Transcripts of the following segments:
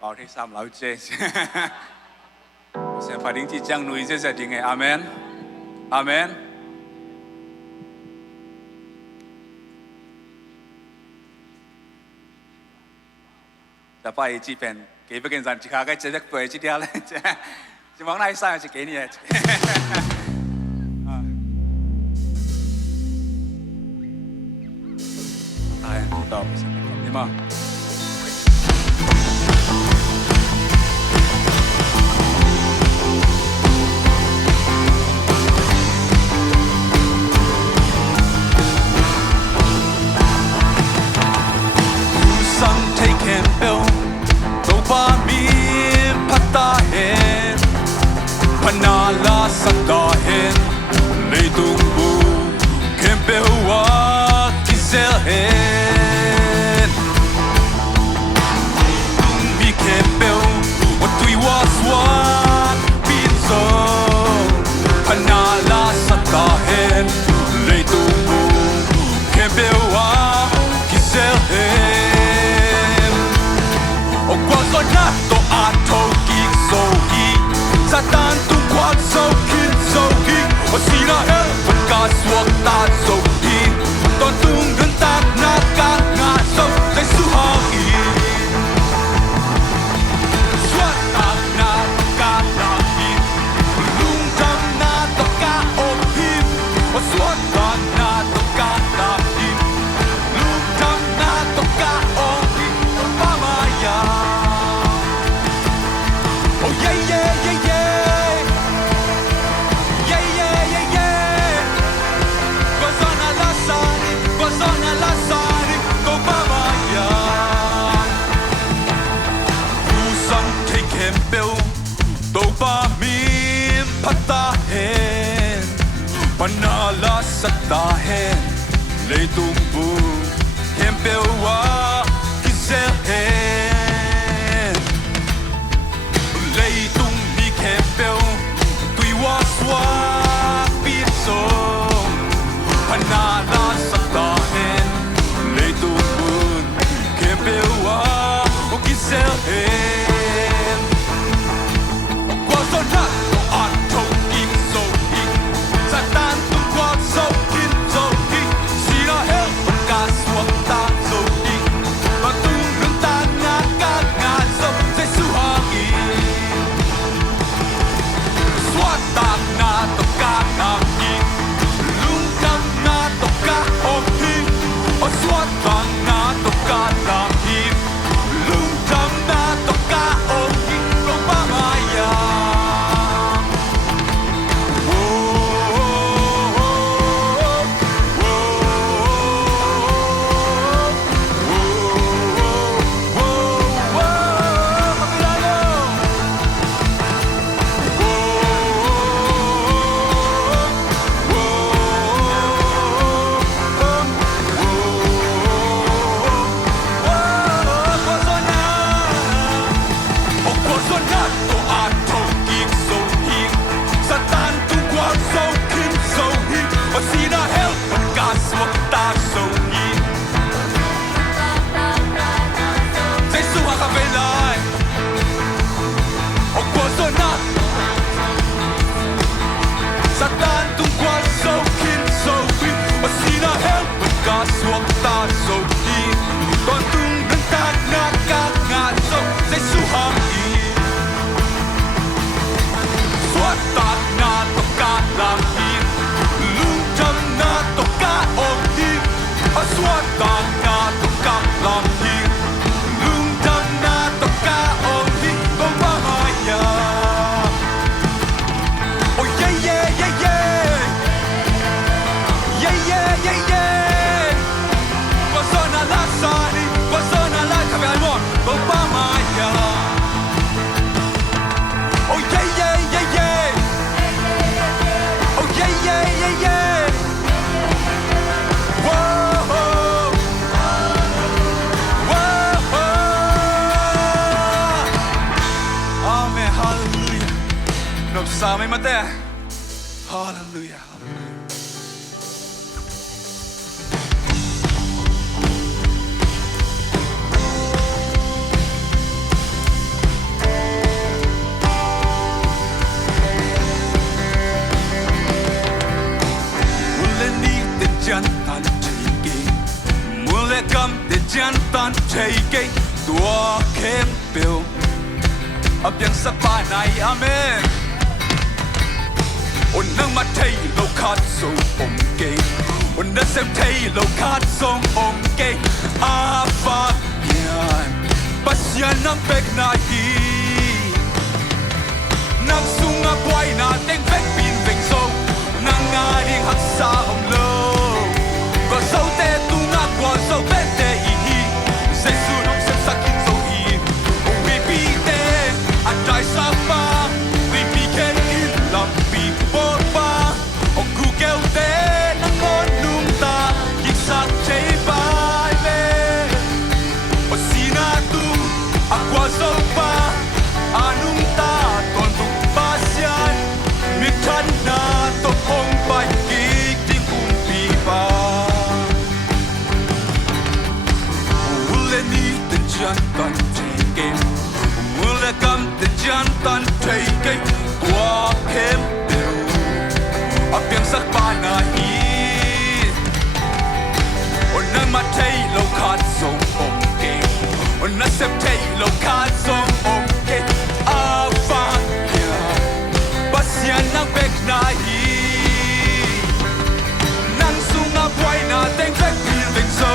bảo thế sam lão chê sẽ phải đến chỉ trang núi sẽ đi ngày amen amenจะไปจีเป็นเกี่ยวกับการจิกาก็จะจะไปจีเดียวเลยจะมองนายสายจะเกี่ยนี่ตายตอบนี่มั้งPanala sa dahin Lay tungbu Kempewa Kiselhen Mi kempeu Watui waswat Pinso Panala sa dahin Lay tungbu Kempewa Kiselhen O kwaso na to ato Kiksohi Sa tantung kwat so kin so hi O sila hel Pagkas wag tat so hi Ton tung dun tak na ka nga so Say suhangi Swat tak na ka na hi Lung jam na to ka o hi O swat tak na to ka na hi Lung jam na to ka o hi O pamaya Oh yeah yeah yeah yeah Panala sa dahin Lay tungbu Kempewa Kiselhen Lay tung mi kempeu Tui waswak Pinso Panala sa dahin Lay tungbu Kempewa Kiselhen Kwaso na to ato kim so hi Sa tantung kwat so kin so hi Sila hel pagkas wag ta so hi Patung ng tanga kagat so Say suhangi Swat tak na to kakaki Lungkam na to kaohi O swat tak na to kakaki Lungkam na to kaohi Kung pamaya Sa may mate. Hallelujah. take ตัวเข้มเปลวอับยังสักป่าไหนอาเมนอนนังมาเทยโลคัดส่งองเกอนนังเซมเทยโลคัดส่งองเกอาฟาเนียนปัสยานังเป็กนาฮีนังสุงอาบวยนาเต็งเป็กปีนเวงโซนังงาดิงหักษาอมโลก็โซเตตุงากว่าโซเปเตอีฮีเซซูน้องเซสักกินโซฮีโอวีปีเตอันใจสักปาวีปีเคนอินลับปีโบปาโอกูเกลเตนังงอนนุ่มตายิกสักเชบายเมโอซีนาตูอักว่าโซปาอานุ่มตาตอนตุปาเซียนมิทันนาตกคงไปกิกทิ้งกุมปีปาJantan take mula kam te jantan take kwa kem deu apyang sak pa na hi onang ma thei lo khat song om ke on na sep thei lo khat song om ke a fa ya pasyan na bek na hi nang sunga boy na teng fek bil veng so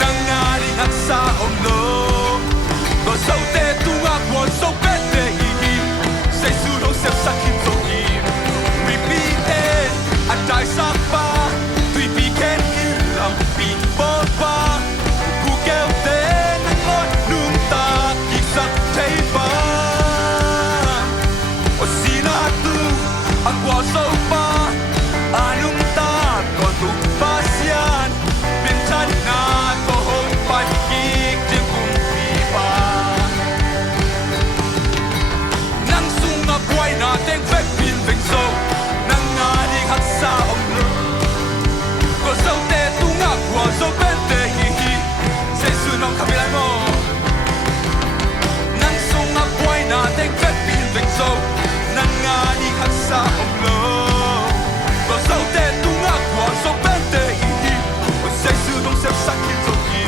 nang na ri ak sa om loก็โซเตตุงากว่าโซเปเตอีฮีเซซูโนเซฟสักคิมโซฮีรีปีเตอันใจสักปาตุยปีเคนอินลัมปีโบปากูเกลเตนังงอนนุ่มตากิสักเทปาโอซีนาตูอักว่าโซปาอานุ่มตาก่อนตุปาเซียนเป็นชันนาก็หงไปกิกจึงกุมปีปาBoy na teng fek pin veng so nang na ding hak sa om lo ko so te tu nga kwa so ben te hi hi se su nong ka bilai mo nang sung nga boy na teng fek pin veng so nang na ding hak sa om lo ko so te tu nga kwa so ben te hi hi se su nong se sa kin so hi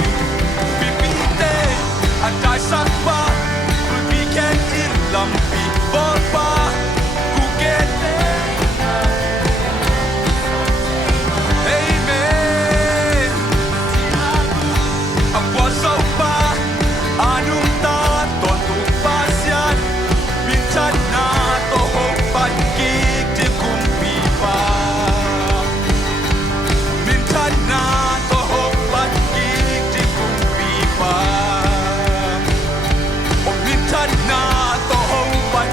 bi bi te an dai sa pa we can in lumpy Bopa, Kukete, Amen. Akwa sopa, anum ta ton tu pasyan, bintan na to hopan kik ti kumpi pa. Bintan na to hopan kik ti kumpi pa. O bintan na to hopan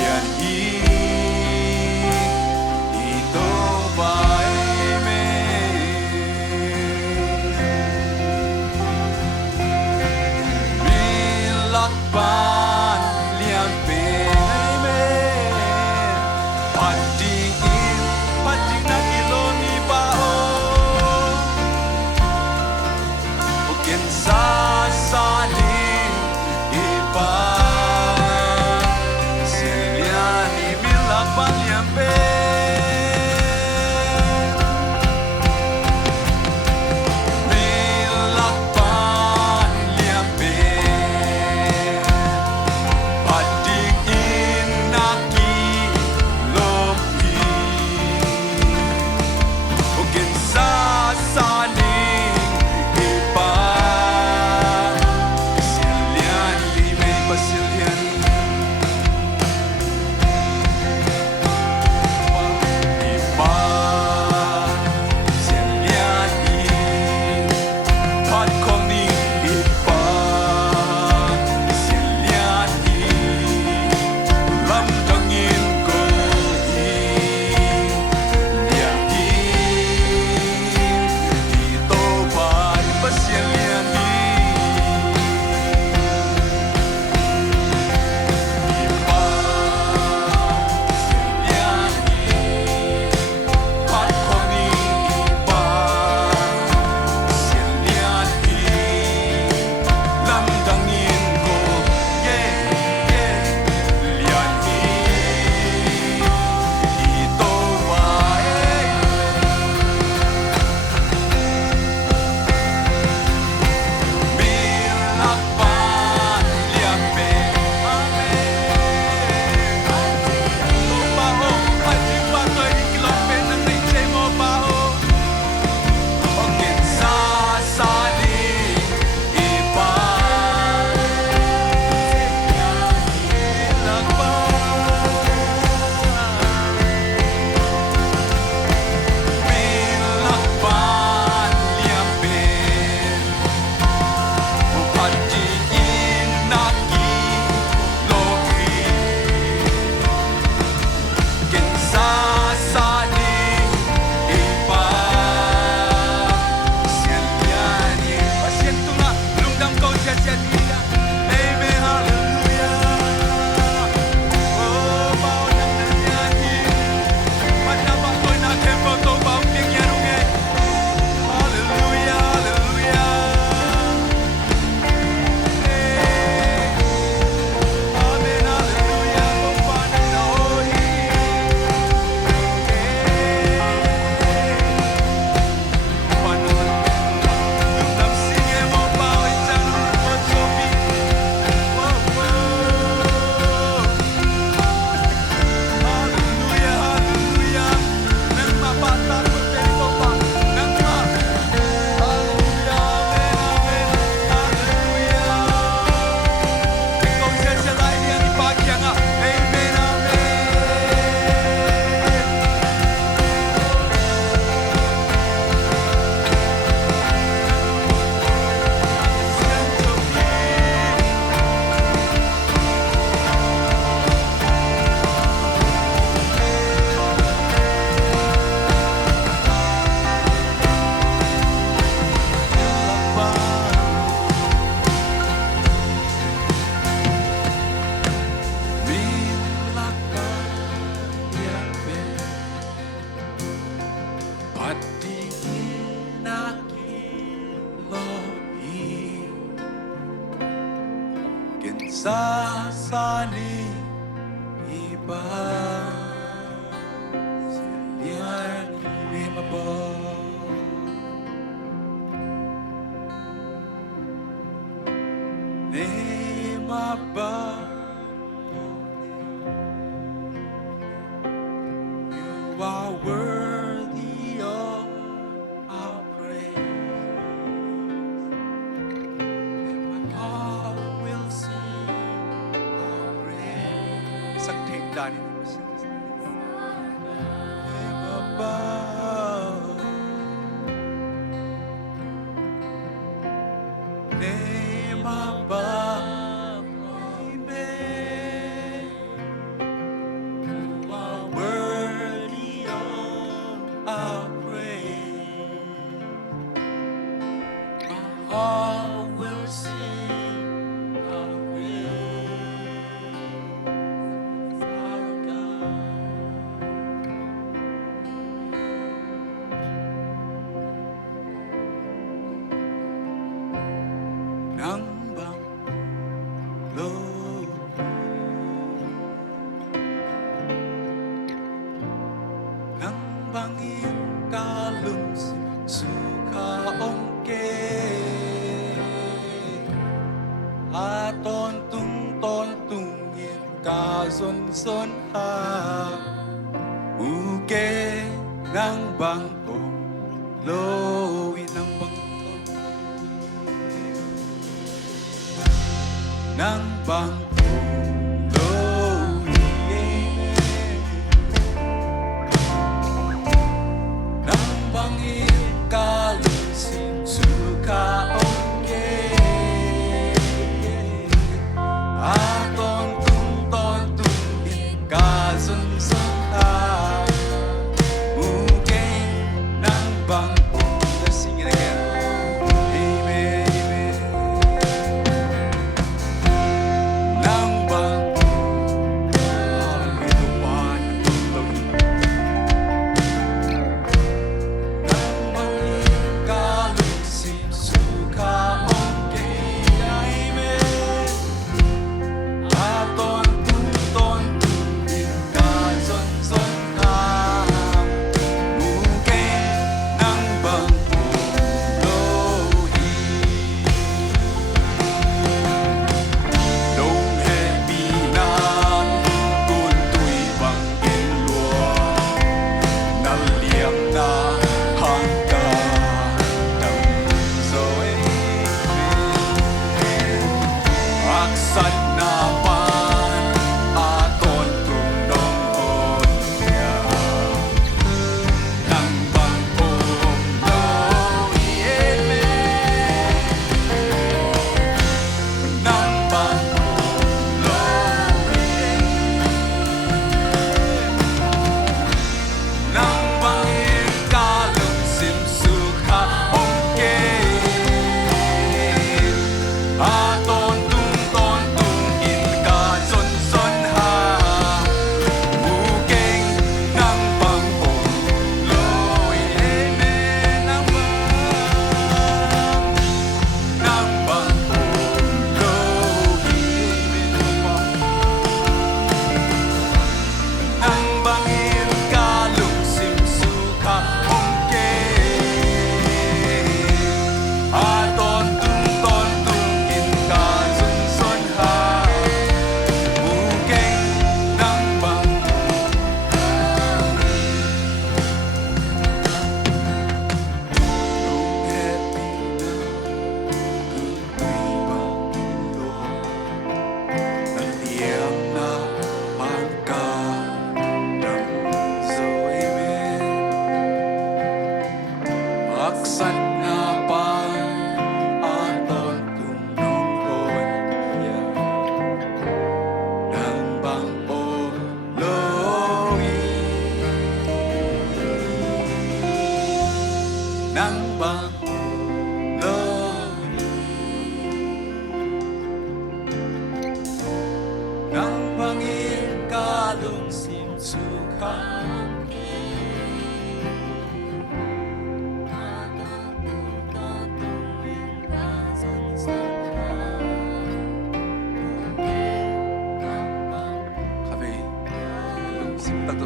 Yan sani iba Silihan ni mabo Ni maba You are worthy of our praise And my heart will sing our praise Isang take down Name above, amen. You are worthy of our praise. My heart will sing our praise, our God. Nang bang loob Nang bangin kalungsi suka ongke Aton tungin kazon ha Uke nang bang lowi nang bang Nang bang Nang bangin kalusin suka ongke Aton tungin kazon ha Mungkin nang bang Let's sing it again Amen, amen Nang bang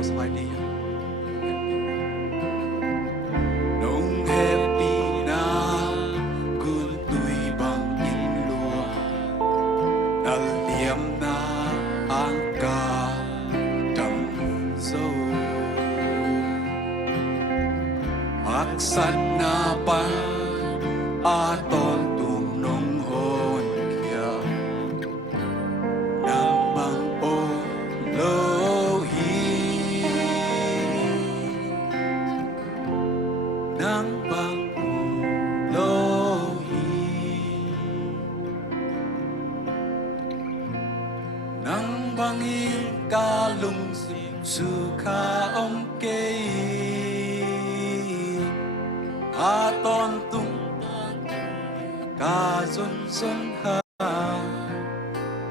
สบายดีน้องแฮปปี้นะกุนตุยบังอินลัวนัลเลียมนาอังกาดังโซอักษัตนาปังอาตอนตุงนงโฮนเคียนางบังโอโลฮีนางบังโอโลฮีนางบังอิงกาลุงสิสุขาองเกอาตอนตุงกาซุนซุนหา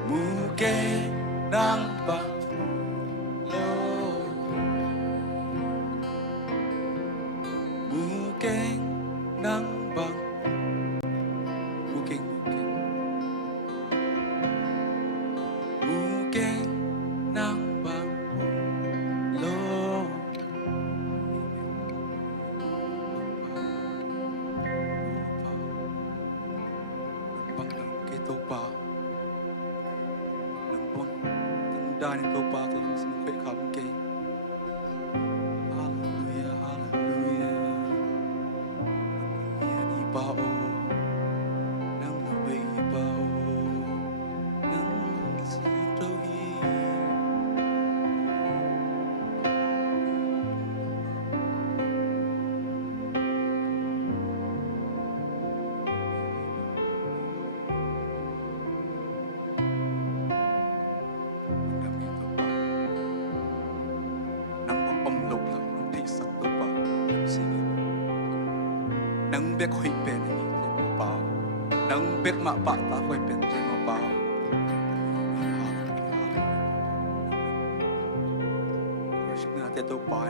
มูเกนางบังโลมูเกนางบังมูเกมูเกนางบังโลBang nang kito pa nang bang tandaan ito pa kung sinukay kami kay Hallelujah, Hallelujah Yan iba o nang naway iba o nang sinutawi nang ito pa nang mapamlog lang nang tisak to pa nang sige nang bek hoy pen ni mo pa nang bek ma pa ta hoy pen mo pa worship natin ito pa